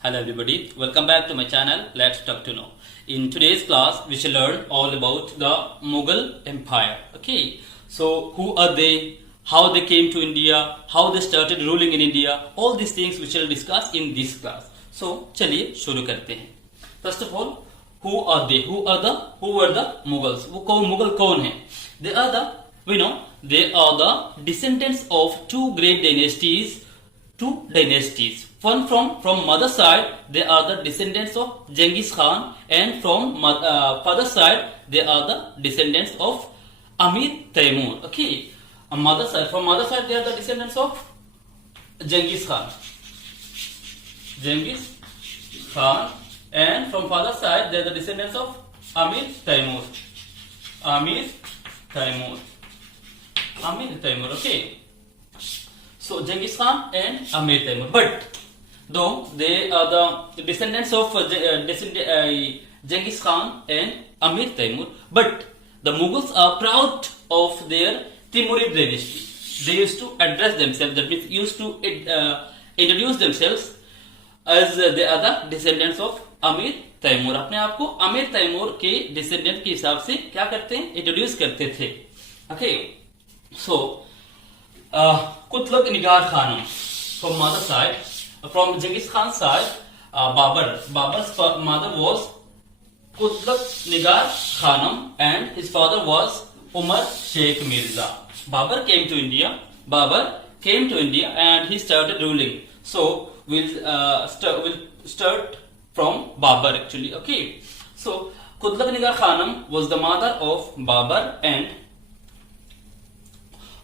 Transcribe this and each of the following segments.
Hello everybody, welcome back to my channel. Let's talk to know. In today's class, we shall learn all about the Mughal Empire. Okay, so who are they? How they came to India? How they started ruling in India? All these things we shall discuss in this class. So चलिए शुरू करते हैं. First of all, who are they? Who were the Mughals? वो कौन मुगल कौन है? They are the descendants of two great dynasties. One from mother side, they are the descendants of Genghis Khan, and from father side, they are the descendants of Amir Taimur. Okay, from mother side, they are the descendants of Genghis Khan, and from father side, they are the descendants of Amir Taimur. Okay. So Genghis Khan and Amir Taimur, but though they are the descendants of Genghis Khan and Amir Taimur, but the Mughals are proud of their Timurid dynasty. They used to address themselves, that means used to introduce themselves as they are the descendants of Amir Taimur. अपने आप को अमीर तैमूर के descendant के हिसाब से क्या करते हैं, इंट्रोड्यूस करते थे. Okay, so Kutluk Nigar Khanum from mother side, from Genghis Khan's side, Babar's mother was Kutluk Nigar Khanum and his father was Umar Sheikh Mirza. Babar came to India and he started ruling. So we'll start from Babar actually. Okay, so Kutluk Nigar Khanum was the mother of Babar and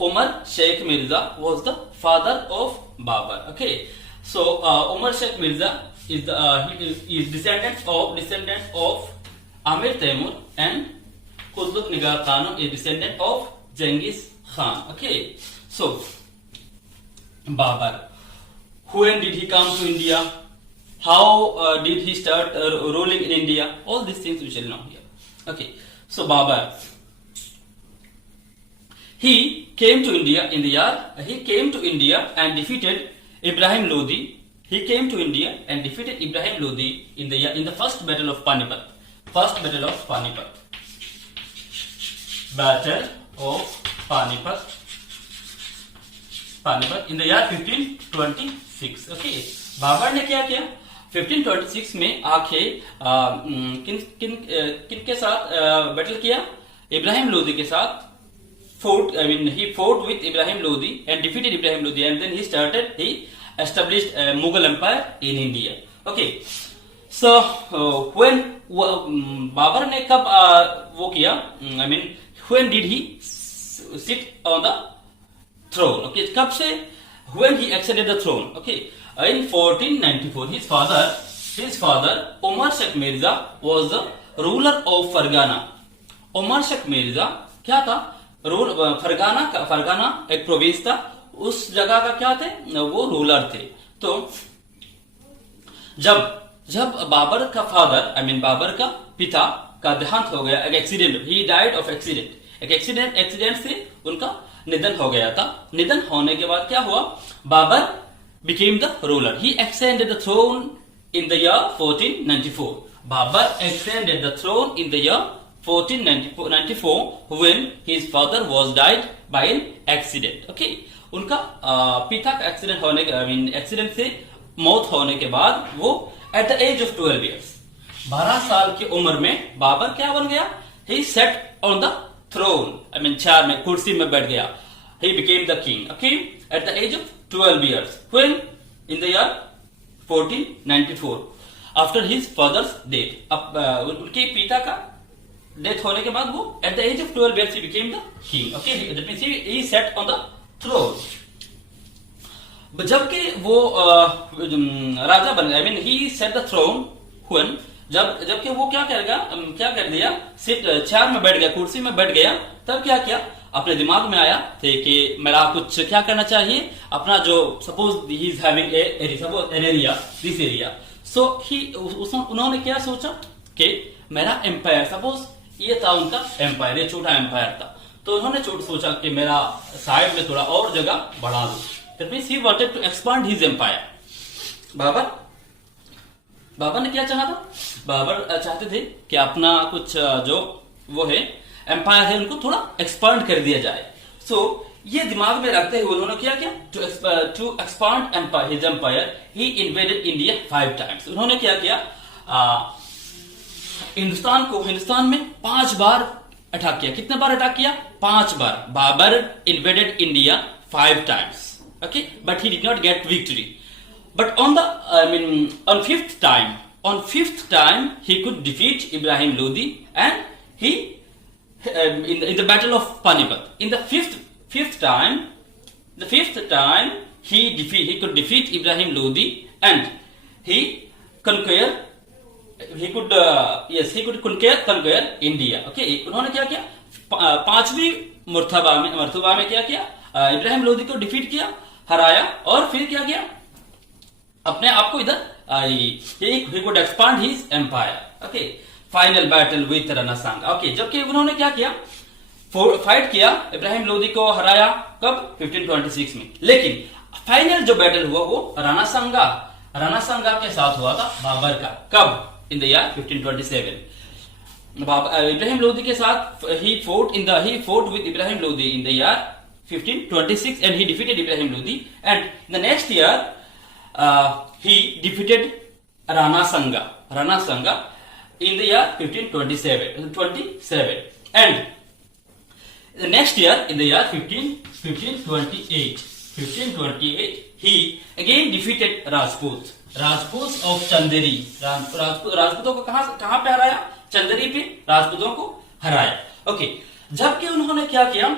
Umar Sheikh Mirza was the father of Babar. Okay, so Umar Sheikh Mirza is descendant of Amir Taimur, and Kutluk Nigar Khanum is descendant of Genghis Khan. Okay, so Babar, when did he come to India? How did he start ruling in India? All these things we shall know here. Okay, so Babar, he came to India and defeated Ibrahim Lodi. He came to India and defeated Ibrahim Lodi in the first battle of Panipat. Battle of Panipat in the year 1526. Okay, Babar ने क्या किया 1526 में आके किन के साथ battle किया, इब्राहिम लोदी के साथ. He fought with Ibrahim Lodi and defeated Ibrahim Lodi, and then he established Mughal Empire in India. Okay, so when Babar ने कब वो किया, when did he sit on the throne? Okay, कब से, when he acceded the throne? Okay, in 1494, his father Umar Sheikh Mirza was the ruler of Fargana. Umar Sheikh Mirza क्या था, Fergana एक province था, उस जगह का क्या थे, वो रूलर थे. तो जब बाबर का बाबर का पिता का देहांत हो गया, एक accident, he died of accident, एक एक्सीडेंट से उनका निधन हो गया था. निधन होने के बाद क्या हुआ, Babar became the ruler. He ascended the throne in the year 1494. Babar ascended the throne in the year 1494 when his father was died by an accident. Okay, उनका पिता का एक्सीडेंट से मौत होने के बाद वो at the age of 12 years, 12 साल की उम्र में बाबर क्या बन गया, he sat on the throne, chair में, कुर्सी में बैठ गया. He became the king. Okay, at the age of 12 years, when in the year 1494, after his father's death. उनके पिता का डेथ होने के बाद वो at the age of 12 years he became the king. Okay, that means he sat on the throne. जबकि वो राजा बन गया, he sat the throne when, जबकि वो क्या कर दिया, चेयर में बैठ गया, कुर्सी में बैठ गया, तब क्या किया, अपने दिमाग में आया थे कि मेरा कुछ क्या करना चाहिए, अपना जो suppose he is having an area, this area, so उन्होंने क्या सोचा कि मेरा एम्पायर, सपोज ये था उनका एम्पायर, ये छोटा एम्पायर था, तो उन्होंने सोचा कि मेरा साइड में थोड़ा और जगह बढ़ा दूं. That means he wanted to expand his empire. Babar Babar ने क्या चाहा था? बाबर चाहते थे कि अपना कुछ जो वो है एम्पायर है उनको थोड़ा एक्सपांड कर दिया जाए। सो ये दिमाग में रखते हुए उन्होंने क्या किया? To expand empire his empire he invaded India 5 times. उन्होंने क्या किया? हिंदुस्तान में 5 बार अटैक किया। कितने बार अटैक किया? 5 बार। Babur invaded India 5 times, okay, but he did not get victory. But on fifth time, he could defeat Ibrahim Lodi, and he in the Battle of Panipat. In the fifth time, he could defeat Ibrahim Lodi, and he could conquer India. Okay, उन्होंने क्या किया? 5वीं मर्तबा में क्या किया? इब्राहिम लोदी को defeat किया, हराया, और फिर क्या किया? अपने आप को इधर he could expand his empire. Okay, final battle with Rana Sanga. Okay, जबकि उन्होंने क्या किया? फाइट किया, इब्राहिम लोदी को हराया, कब? 1526 में। लेकिन फाइनल जो बैटल हुआ वो राणा संगा के साथ हुआ था बाबर का। कब? इन द ईयर 1527। इब्राहिम लोदी के साथ he fought with Ibrahim Lodi in the year 1526, and he defeated Ibrahim Lodi, and the next year he defeated Rana Sanga in the year 1527, and the next year in the year 1528 he again defeated Rajputs of Chanderi. राजपूतों को कहां पे हराया? चंदेरी पे राजपूतों को हराया। Okay, जबकि उन्होंने क्या किया?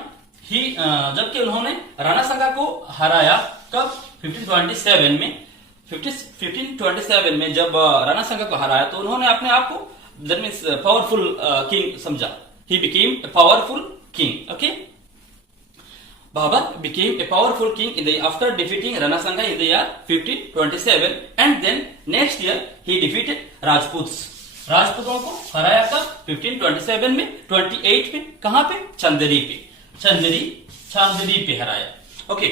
जबकि उन्होंने राणा संगा को हराया कब? 1527 में जब राणा संगा को हराया तो उन्होंने अपने आप को दैट मींस पावरफुल किंग समझा। He became a powerful king. Okay, Babur became a powerful king after defeating Rana Sanga in the year 1527, and then next year he defeated Rajputs. राजपूतों को हराया कब? 1527 में। 28 में कहां पे? चंदेरी पे हराया। Okay,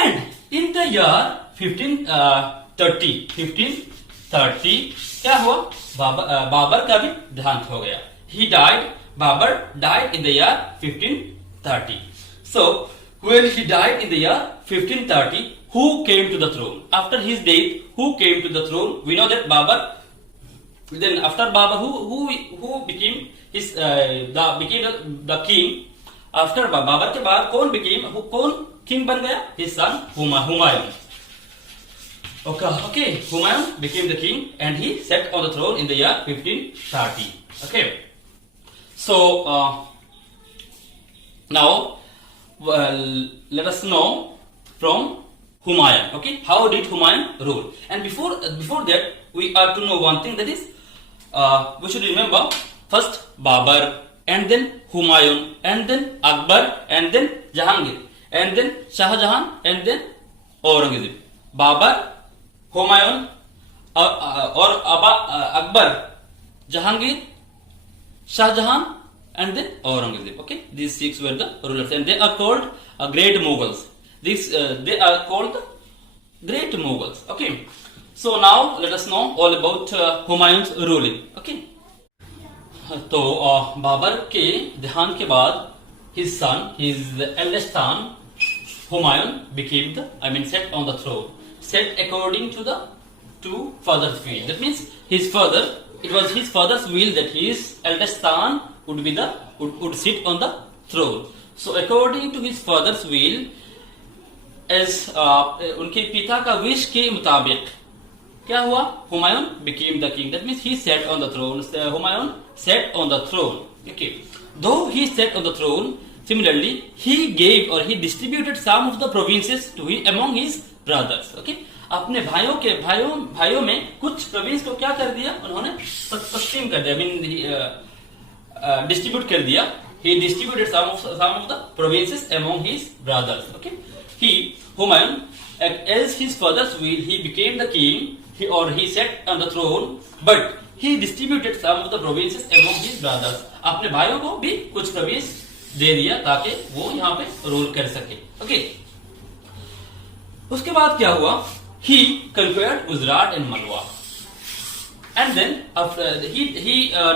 and in the year 1530 क्या हुआ? बाबर का भी देहांत हो गया। Babur died in the year 1530. So when he died in the year 1530, who came to the throne? After his death, who came to the throne? We know that Babur. Then after Babur, who became the king? After Babur के बाद कौन king बन गया? His son Humayun. Okay, Humayun became the king, and he sat on the throne in the year 1530. Okay, so now let us know from Humayun. Okay, how did Humayun rule? And before that, we are to know one thing, that is we should remember first Babur, and then Humayun, and then Akbar, and then Jahangir, and then Shah Jahan, and then Aurangzeb. Babur, Humayun, or Akbar, Jahangir, Shah Jahan, and then Aurangzeb. Okay, these 6 were the rulers, and they are called Great Mughals. They are called Great Mughals. Okay, so now let us know all about Humayun's ruling. Okay, तो बाबर के देहांत के बाद his eldest son Humayun became set on the throne, set according to the two father's will. That means it was his father's will that his eldest son would sit on the throne. So according to his father's will, as उनके पिता का wish के मुताबिक क्या हुआ? Humayun became the king. That means he sat on the throne. Humayun sat on the throne. Okay, though he sat on the throne, similarly he gave or he distributed some of the provinces among his brothers. Okay, अपने भाइयों में कुछ province को क्या कर दिया? उन्होंने तकसीम कर दिया, distribute कर दिया. He distributed some of the provinces among his brothers. Okay, Humayun, as his father's will, he became the king. He sat on the throne, but he distributed some of the provinces among his brothers. अपने भाइयों को भी कुछ province दे दिया ताकि वो यहाँ पे रूल कर सके. Okay, उसके बाद क्या हुआ? He conquered Gujarat and Malwa. and then after he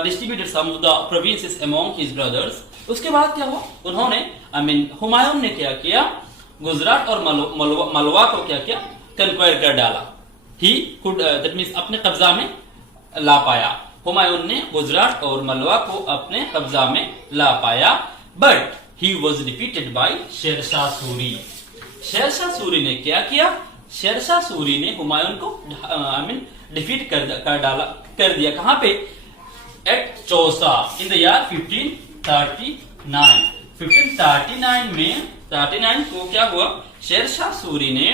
distributed some of the provinces among his brothers. उसके बाद क्या हुआ, उन्होंने हुमायूं ने क्या किया, गुजरात और मलवा को क्या किया, कंक्वायर कर डाला. ही कुड दैट मींस अपने कब्जा में ला पाया. हुमायूं ने गुजरात और मलवा को अपने कब्जा में ला पाया. But he was defeated by Sher Shah Suri. Sher Shah Suri ने क्या किया, शेरशाह सूरी ने हुमायूं को डिफीट कर दिया. कहां पे, at Chausa in the year 1539. 1539 में 39 को क्या हुआ, शेरशाह सूरी ने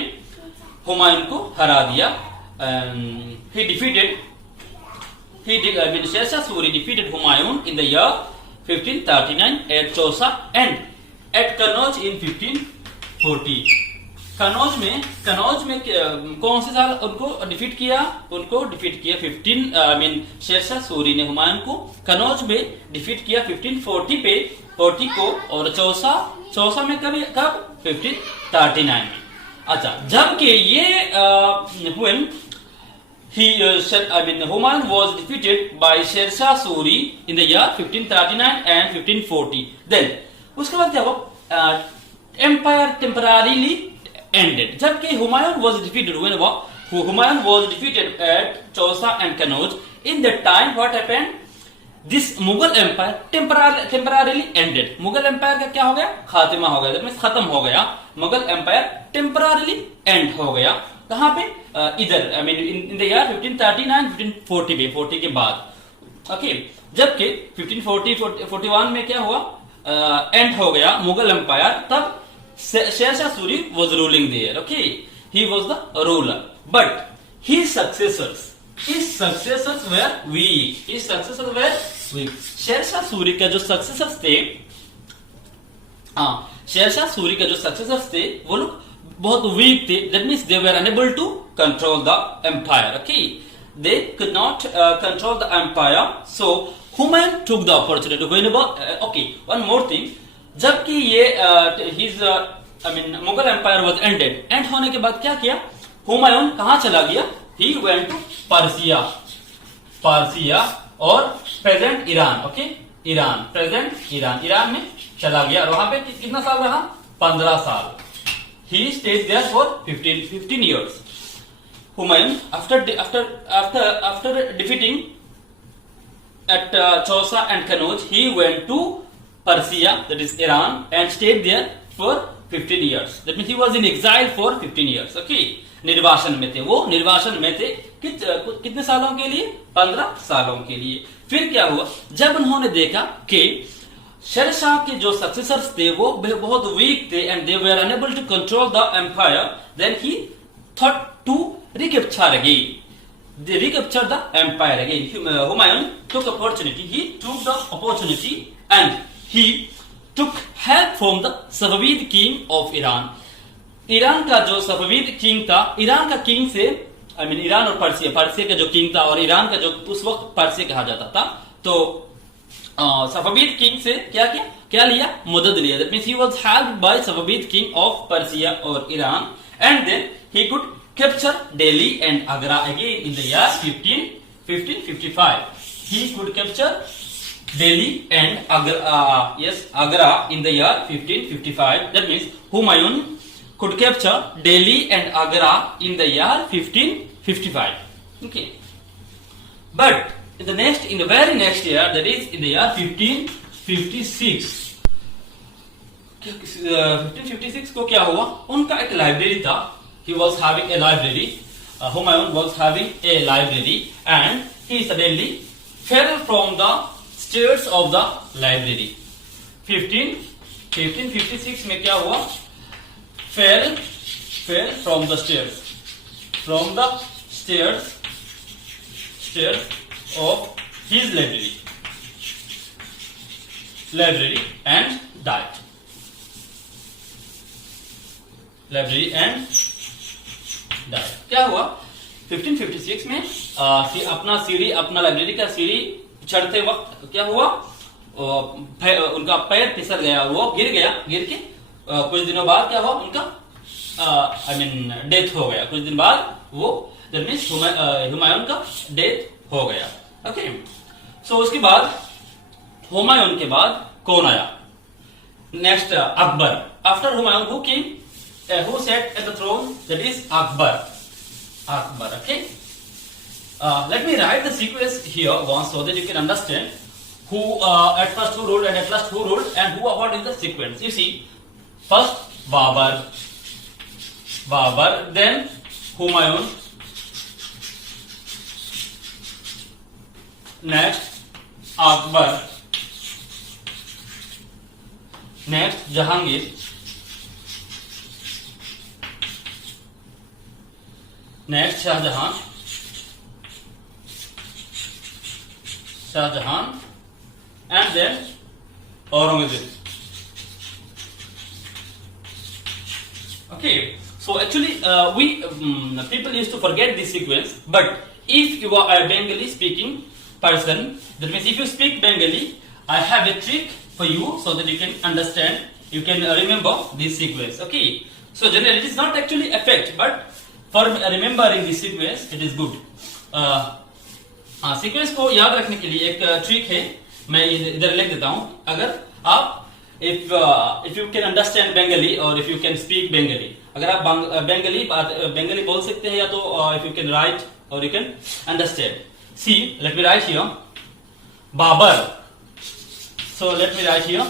हुमायूं को हरा दिया. He defeated Sher Shah Suri defeated Humayun in the year 1539 at Chausa and at Kannauj in 1540. Kannauj में कौन से साल उनको डिफीट किया, 15 शेरशाह सूरी ने हुमायूं को कनौज में डिफीट किया 1540 पे 40 को, और चौसा में कब 1539 में. अच्छा, जबकि ये when Humayun was defeated by Sher Shah Suri in the year 1539 and 1540. Then उसके बाद क्या हुआ, empire temporarily ended. जबकि Humayun was defeated when Humayun was defeated at Chausa and Kannauj. In that time, what happened? This Mughal Empire temporarily ended. Mughal Empire का क्या हो गया, खातिमा हो गया, that means खत्म हो गया. Mughal Empire temporarily end हो गया. कहां पे, इधर in the year 1539 1540 में, 40 के बाद. ओके, जबकि 1540-41 में क्या हुआ, एंड हो गया मुगल एम्पायर. तब Sher Shah Suri was ruling there. Okay, he was the ruler, but his successors were weak. Sher Shah Suri का जो सक्सेसर्स थे, वो लोग बहुत वीक थे. That means they were unable to control the empire. Okay, they could not control the empire. So Humayun took the opportunity. Okay, one more thing. जबकि ये Mughal empire was ended, end होने के बाद क्या किया, हुमायूं कहां चला गया, ही वेंट टू पर्सिया और present Iran. Okay, present Iran में चला गया. वहां पे कितना साल रहा, 15 साल. He stayed there for 15 years. Humayun after defeating at Chausa and Kannauj, he went to Persia, that is Iran, and stayed there for 15 years. That means he was in exile for 15 years. Okay, निर्वासन में थे. वो निर्वासन में थे कितने सालों के लिए, 15 सालों के लिए. फिर क्या हुआ, जब उन्होंने देखा कि शेरशाह के जो सक्सेसर्स थे वो बहुत वीक थे and they were unable to control the empire, then he thought to recapture again. They recaptured the empire again. Humayun took the opportunity and he took help from the Safavid king of Iran. Iran का जो सफवीद king था, Iran का king से Iran और Persia का जो king था, और ईरान का जो उस वक्त पर्सिया कहा जाता था, तो सफवीद किंग से क्या लिया, मदद लिया. That means he was helped by Safavid king of Persia or Iran, and then he could capture Delhi and Agra again in the year 1555. He could capture Delhi and Agra in the year 1555. That means Humayun could capture Delhi and Agra in the year 1555. Okay, but in the very next year, that is in the year 1556. 1556 को क्या हुआ, उनका एक library था. He was having a library. Humayun was having a library, and he suddenly fell from the stairs of the library. 1556 में क्या हुआ, fell from the stairs of his library and died. क्या हुआ, 1556 में अपना लाइब्रेरी का सीढ़ी चढ़ते वक्त क्या हुआ, उनका पैर फिसल गया, वो गिर के कुछ दिनों बाद क्या हुआ, उनका डेथ हो गया. कुछ दिन बाद वो हुमायूं का डेथ हो गया। ओके, सो उसके बाद हुमायूं के बाद कौन आया? Next Akbar. After Humayun who came, who sat at the throne? That is Akbar. Akbar. Okay. Let me write the sequence here once so that you can understand who at first who ruled and at last who ruled and who what is the sequence. You see, first Babur, then Humayun, next Akbar, next Jahangir, next Shahjahan, and then Aurangzeb. Okay, so actually we people used to forget this sequence, but if you are a Bengali speaking person, that means if you speak Bengali, I have a trick for you so that you can understand, you can remember this sequence. Okay, so generally it is not actually a fact, but for remembering this sequence it is good. Sequence को याद रखने के लिए एक trick है, मैं इधर लिख देता हूं। अगर आप if you can understand Bengali और if you can speak Bengali, अगर आप बंगाली बोल सकते हैं या तो इफ यू कैन राइट और you can understand. See let me write here Babur, so let me write here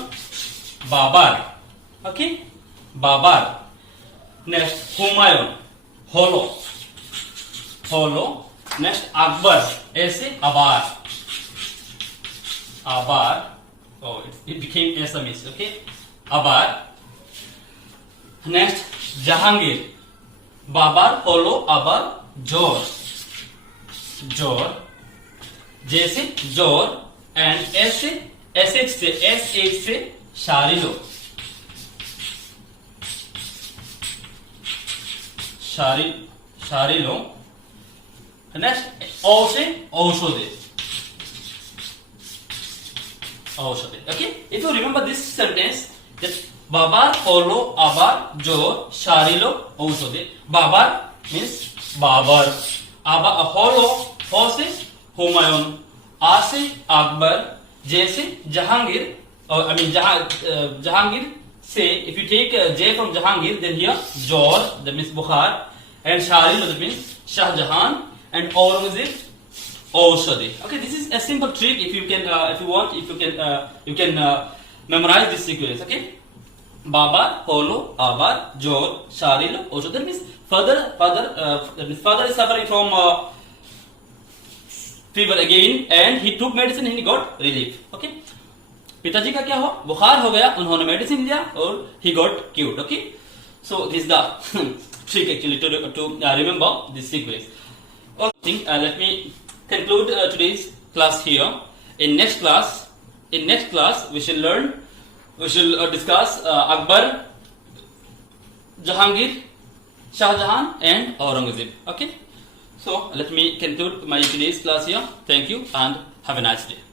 Babur. Okay, Babur. Next Humayun, होलो। नेक्स्ट अकबर, ऐसे अबार, oh it became SMS. Okay, अबार। नेक्स्ट जहांगीर, बाबर, होलो, अबार, जोर, जैसे जोर, एंड ऐसे SH से शारिलो, शारिलो। नेक्स्ट औ से औषधे। Okay, if you remember this sentence, that Babar, Holo, Abar, Jor, Sharilo, Aushode. Babar means Babar, Holo, Ho se Humayun, A se Akbar, J se Jahangir, or I mean Jahangir se, if you take J from Jahangir, then here Jor, that means Bukhar, and Sharilo, that means Shah Jahan, and Aurangzeb, Aushade. Okay, this is a simple trick. If you can, if you want, you can memorize this sequence. Okay, Babar, Holo, Abar, Jor, Sharilo, Aushade. That means father is suffering from fever again, and he took medicine and he got relief. Okay, पिताजी का क्या हुआ? बुखार हो गया, उन्होंने medicine लिया और he got cured. Okay, so this is the trick actually to remember this sequence. Okay, let me conclude today's class here. In next class we shall discuss Akbar, Jahangir, Shah Jahan, and Aurangzeb. Okay, so let me conclude my today's class here. Thank you and have a nice day.